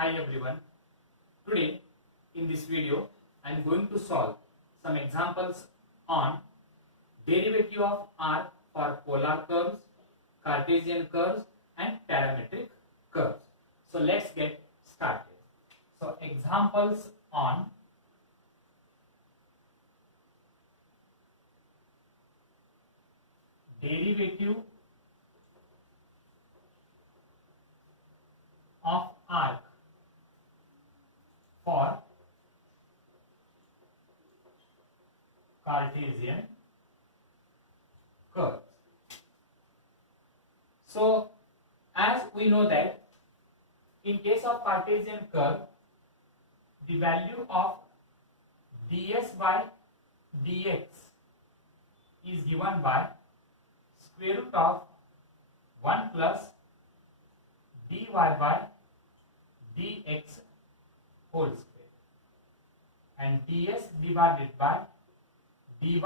Hi everyone. Today in this video I am going to solve some examples on derivative of r for polar curves, Cartesian curves and parametric curves. So let's get started. So examples on derivative of arc for Cartesian curves. So as we know that in case of Cartesian curve, the value of ds by dx is given by square root of 1 plus dy by dx whole square, and ds divided by dy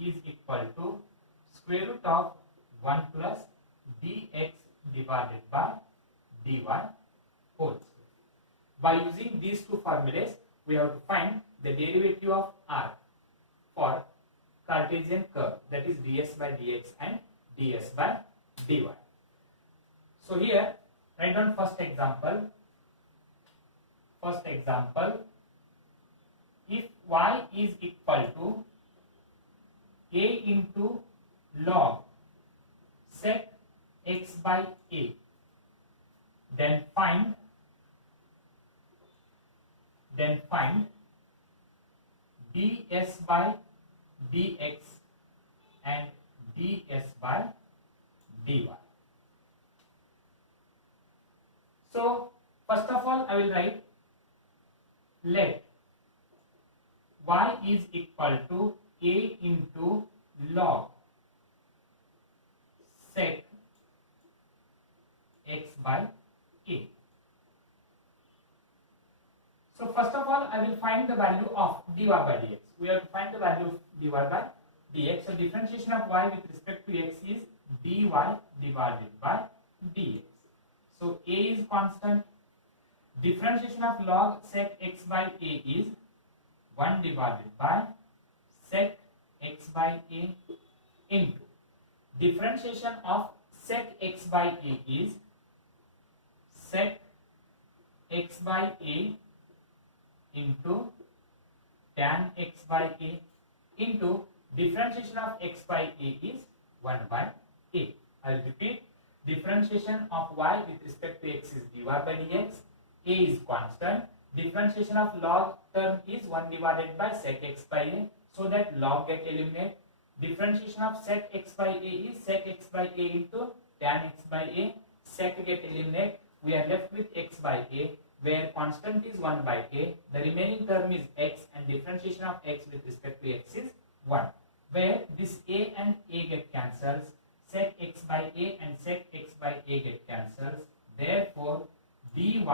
is equal to square root of 1 plus dx divided by dy whole square. By using these two formulas, we have to find the derivative of r for Cartesian curve, that is ds by dx and ds by dy. So here write down first example. If y is equal to a into log sec x by a, then find ds by dx and ds by dy. So first of all I will write let y is equal to a into log sec x by a. So first of all I will find the value of dy by dx. We have to find the value of dy by dx. So differentiation of y with respect to x is dy divided by dx. So a is constant. Differentiation of log sec x by a is 1 divided by sec x by a into differentiation of sec x by a is sec x by a into tan x by a into differentiation of x by a is 1 by a. I will repeat, differentiation of y with respect to x is dy by dx, a is constant, differentiation of log term is 1 divided by sec x by a, so that log get eliminated. Differentiation of sec x by a is sec x by a into tan x by a, sec get eliminated. We are left with x by a, where constant is 1 by a, the remaining term is x, and differentiation of x with respect to x is 1, where this a and a get cancels, sec x by a and sec x by a get cancels, therefore dy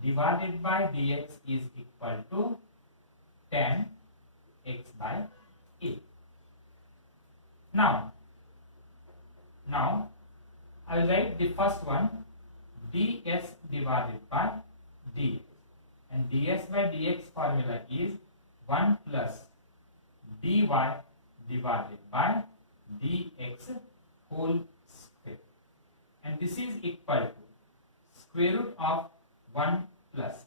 divided by dx is equal to tan x by a. Now I will write the first one, ds divided by dx, and ds by dx formula is 1 plus dy divided by dx whole square, and this is equal to square root of 1 plus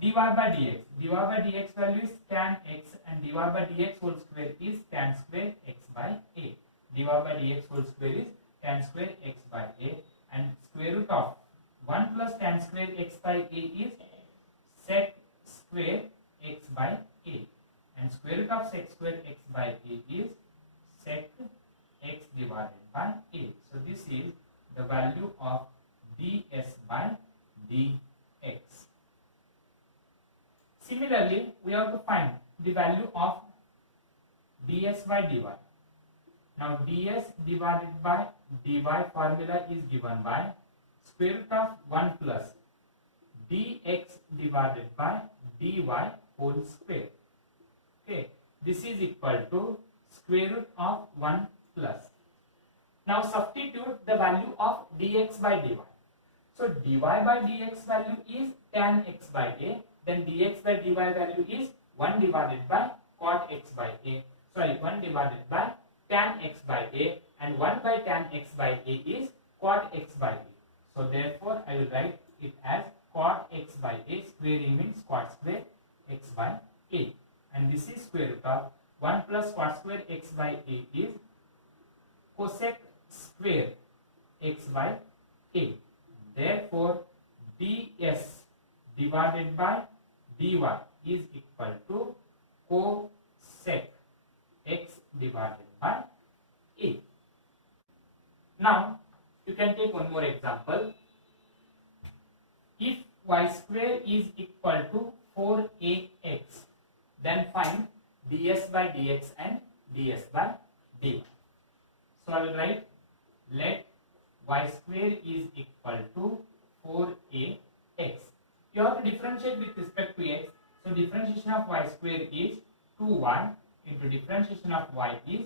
dy by dx. dy by dx value is tan x, and dy by dx whole square is tan square x by a. dy by dx whole square is tan square x by a, and square root of 1 plus tan square x by a is sec square x by a, and square root of sec square x by a is sec x divided by a. So this is the value of ds by dx. Similarly, we have to find the value of ds by dy. Now ds divided by dy formula is given by square root of 1 plus dx divided by dy whole square. Okay, this is equal to square root of 1 plus. Now substitute the value of dx by dy. So dy by dx value is tan x by a, then dx by dy value is 1 divided by cot x by a. Sorry, 1 divided by tan x by a, and 1 by tan x by a is cot x by a. So therefore I will write it as cot x by a, square a means cot square x by a, and this is square root of 1 plus cot square x by a is cosec square x by a. Therefore ds divided by dy is equal to cosec x divided by a. Now you can take one more example. If y square is equal to 4ax, then find ds by dx and ds by dy. So I will write, let y square is equal to 4ax. You have to differentiate with respect to x. So differentiation of y square is 2y into differentiation of y is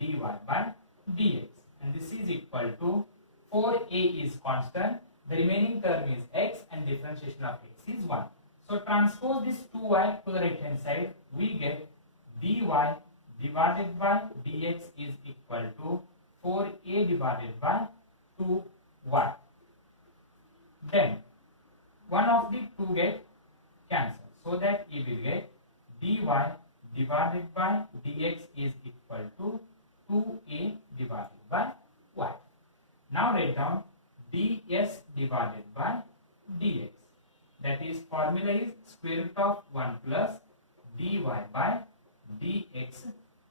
dy by dx, and this is equal to 4a is constant, the remaining term is x, and differentiation of x is 1. So transpose this 2y to the right hand side, we get dy divided by dx is equal to 4a divided by 2y. Then one of the two get cancelled, so that you will get dy divided by dx is equal to 2a divided by y. Now write down ds divided by dx, that is formula is square root of 1 plus dy by dx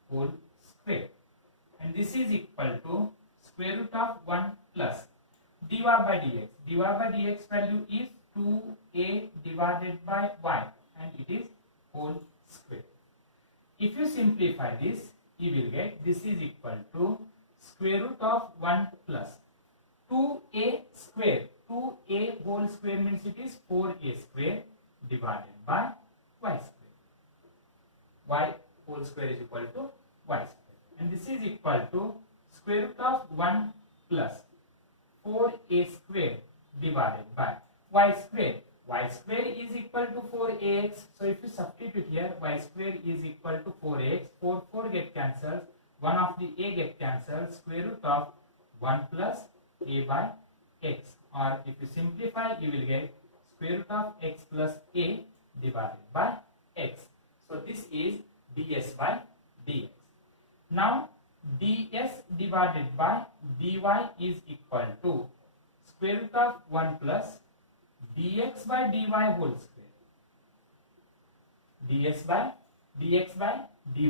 whole square, and this is equal to square root of 1 plus dy by dx. dy by dx value is 2a divided by y, and it is whole square. If you simplify this, you will get this is equal to square root of 1 plus 2a square. 2a whole square means it is 4a square divided by y square. Y whole square is equal to y square, and this is equal to square root of 1 plus 4a square divided by y square. Y square is equal to 4ax. So if you substitute here, y square is equal to 4ax. 4 get cancelled. One of the a get cancelled. Square root of 1 plus a by x. Or if you simplify, you will get square root of x plus a divided by x. So this is ds by dx. Now ds divided by dy is equal to square root of 1 plus dx by dy whole square. ds by dx by dy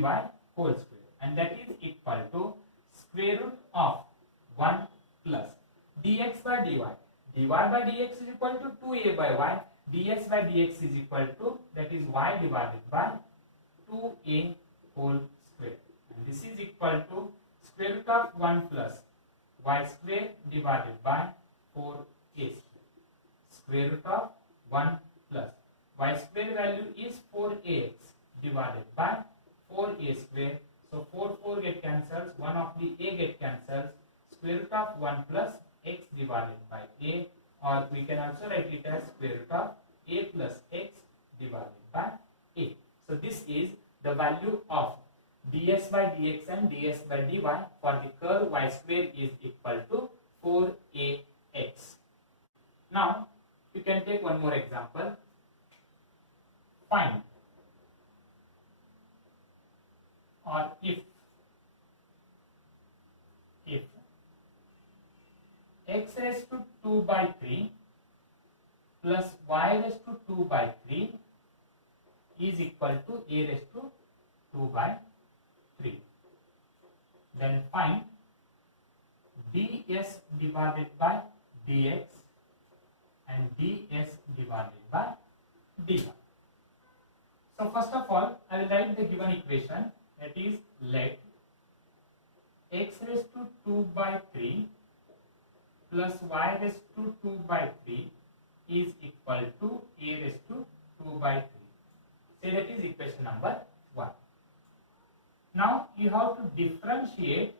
whole square, and that is equal to square root of 1 plus dx by dy. dy by dx is equal to 2a by y. ds by dx is equal to, that is y divided by 2a whole square, and this is equal to square root of 1 plus y square divided by 4a square. Square root of 1 plus y square value is 4ax divided by 4a square. So 4 get cancelled, one of the a get cancelled. Square root of 1 plus x divided by a, or we can also write it as square root of a plus x divided by a. So this is the value of ds by dx and ds by dy for the curve y square is equal to 4ax. Now you can take one more example. Find, or if x raised to 2 by 3 plus y raised to 2 by 3 is equal to a raised to 2 by 3, then find ds divided by dx and ds divided by dy. So first of all, I will write the given equation, that is let x raised to 2 by 3 plus y raised to 2 by 3 is equal to a raised to 2 by 3. Say that is equation number 1. Now you have to differentiate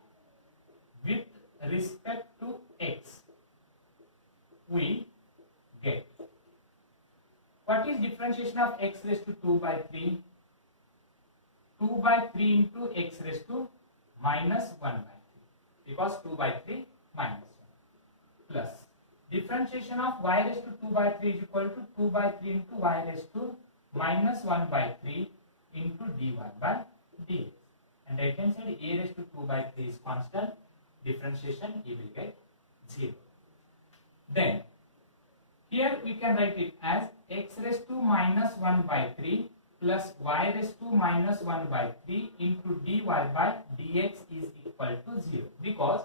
with respect to x. We get. What is differentiation of x raised to 2 by 3? 2 by 3 into x raised to minus 1 by 3, because 2 by 3 minus 1, plus differentiation of y raised to 2 by 3 is equal to 2 by 3 into y raised to minus 1 by 3 into dy by dx. And right hand side a raised to 2 by 3 is constant. Differentiation you will get 0. Then here we can write it as x raised to minus 1 by 3 plus y raised to minus 1 by 3 into dy by dx is equal to 0, because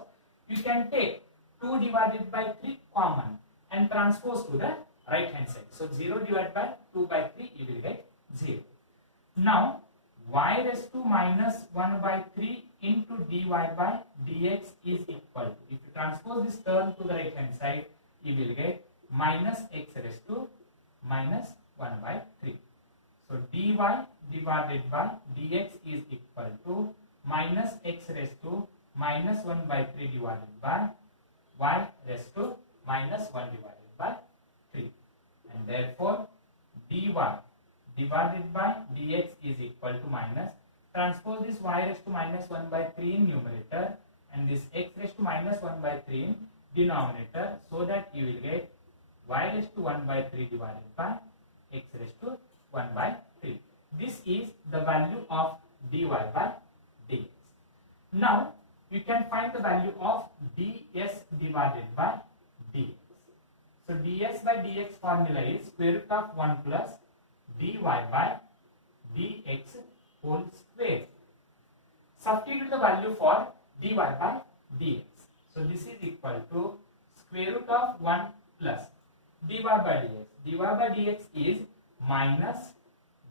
you can take 2 divided by 3 common and transpose to the right hand side. So 0 divided by 2 by 3 you will get 0. Now y raised to minus 1 by 3 into dy by dx is equal to, if you transpose this term to the right hand side, you will get minus x raised to minus 1 by 3. So dy divided by dx is equal to minus x raised to minus 1 by 3 divided by y raised to minus 1 divided by 3. And therefore dy divided by dx is equal to minus, transpose this y raised to minus 1 by 3 in numerator and this x raised to minus 1 by 3 in denominator, so that you will get y raised to 1 by 3 divided by x raised to 1 by 3. This is the value of dy by dx. Now you can find the value of ds divided by dx. So ds by dx formula is square root of 1 plus dy by dx whole square. Substitute the value for dy by dx. So this is equal to square root of 1 plus dy by dx. dy by dx is minus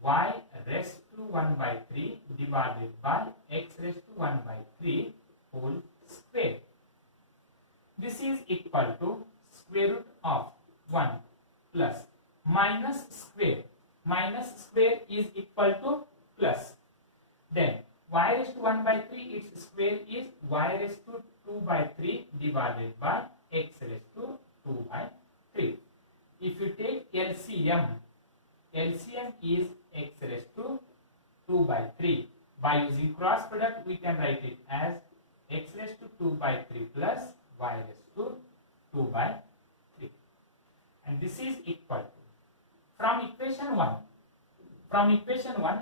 y raised to 1 by 3 divided by x raised to 1 by 3 whole square. This is equal to square root of 1 plus minus square. Minus square is equal to plus. Then y raised to 1 by 3, its square is y raised to 2 by 3 divided by x raised to 2 by 3. If you take LCM, LCM is x raised to 2 by 3. By using cross product, we can write it as x raised to 2 by 3 plus y raised to 2 by 3. And this is equal to, from equation 1,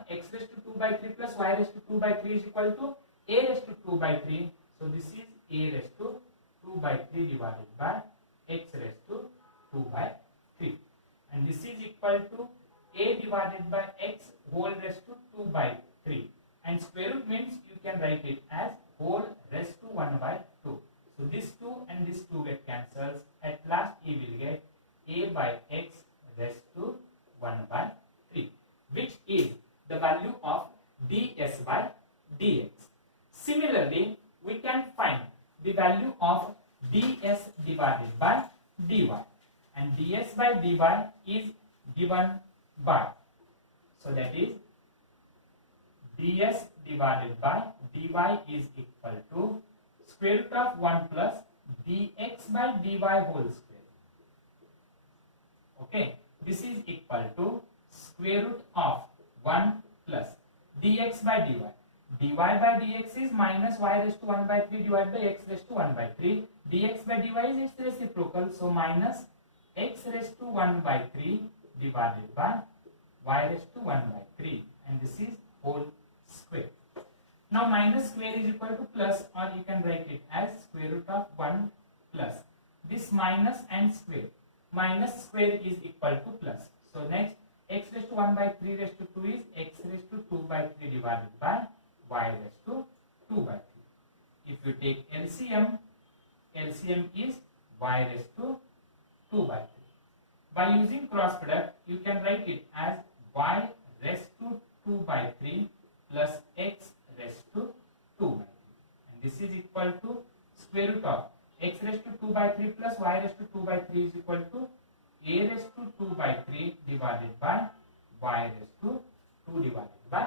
x raised to 2 by 3 plus y raised to 2 by 3 is equal to a raised to 2 by 3. So this is a raised to 2 by 3 divided by x raised to 2 by 3. And this is equal to a divided by x whole raised to 2 by 3. And square root means you can write it as whole raised to 1 by 2. So this 2 and this 2 get cancels. At last you will get a by x raised to 1 by 3, which is the value of ds by dx. Similarly, we can find the value of ds divided by dy, and ds by dy is given by, so that is ds divided by dy is equal to square root of 1 plus dx by dy whole square. Okay, this is equal to square root of 1 plus dx by dy. dy by dx is minus y raised to 1 by 3 divided by x raised to 1 by 3. dx by dy is its reciprocal, so minus x raised to 1 by 3 divided by y raised to 1 by 3, and this is whole square. Now minus square is equal to plus, or you can write it as square root of 1 plus this minus and square. Minus square is equal to plus. So next, x raised to 1 by 3 raised to 2 is x raised to 2 by 3 divided by y raised to 2 by 3. If you take LCM, LCM is y raised to 2 by 3. By using cross product, you can write it as y raised to 2 by 3 plus x raised to 2 by 3. And this is equal to square root of x raised to 2 by 3 plus y raised to 2 by 3 is equal to a raised to 2 by 3 divided by y raised to 2 divided by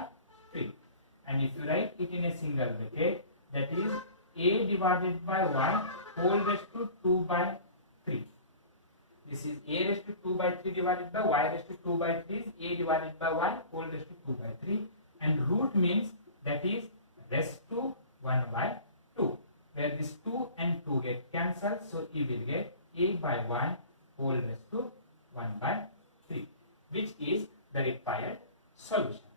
3. And if you write it in a single bracket, that is a divided by y whole raised to 2 by 3. This is a raised to 2 by 3 divided by y raised to 2 by 3 is a divided by y whole raised to 2 by 3, and root means that is raised to 1 by 2, where this 2 and 2 get cancelled, so you will get a by y whole raised to 1 by 3, which is the required solution.